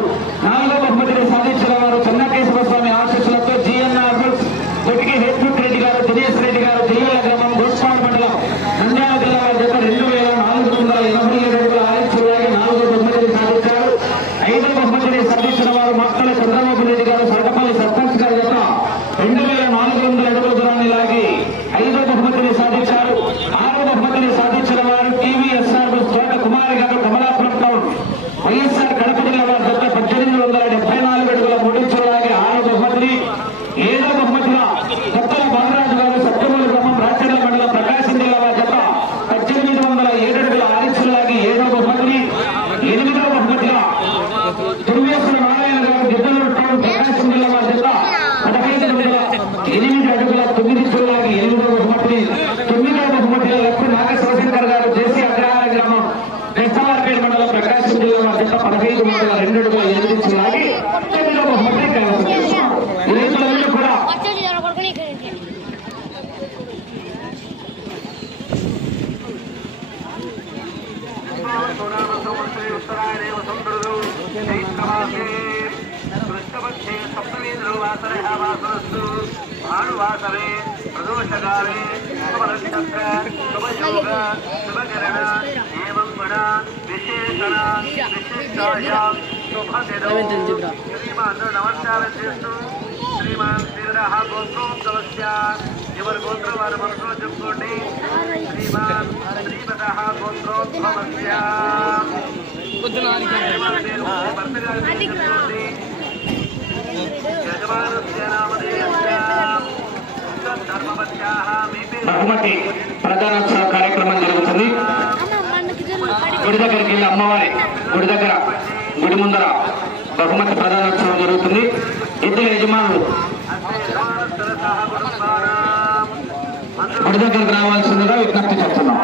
ಮಾಡಬೇಕು ನಾನು అన్నట్టుగా ఎదిరించి లాగి చంద్రబాబు హోటల్ రైతులందరూ కూడా వాసరే వాసరస్తు భానువాసరే ప్రదోషకాలే శుభలక్షత్ర శుభయోగ శుభకరణ ఏం గుణ విశేషణ విశిష్టాయాం శ్రీమాన్ శ్రీరహ గోత్రం సమస్య ఎవరి గోత్రం వారి మనసులో చెప్పుకోండి శ్రీమాన్ శ్రీమద గోత్రం సమస్య బహుమతి ప్రధానోత్సవ కార్యక్రమం జరుగుతుంది గుడి దగ్గరికి వెళ్ళి అమ్మవారి గుడి దగ్గర గుడి ముందర బహుమతి ప్రదానోత్సవం జరుగుతుంది. ఇద్దరు యజమానులు. గుడి దగ్గరకు రావాల్సిందిగా విజ్ఞప్తి చేస్తున్నాం.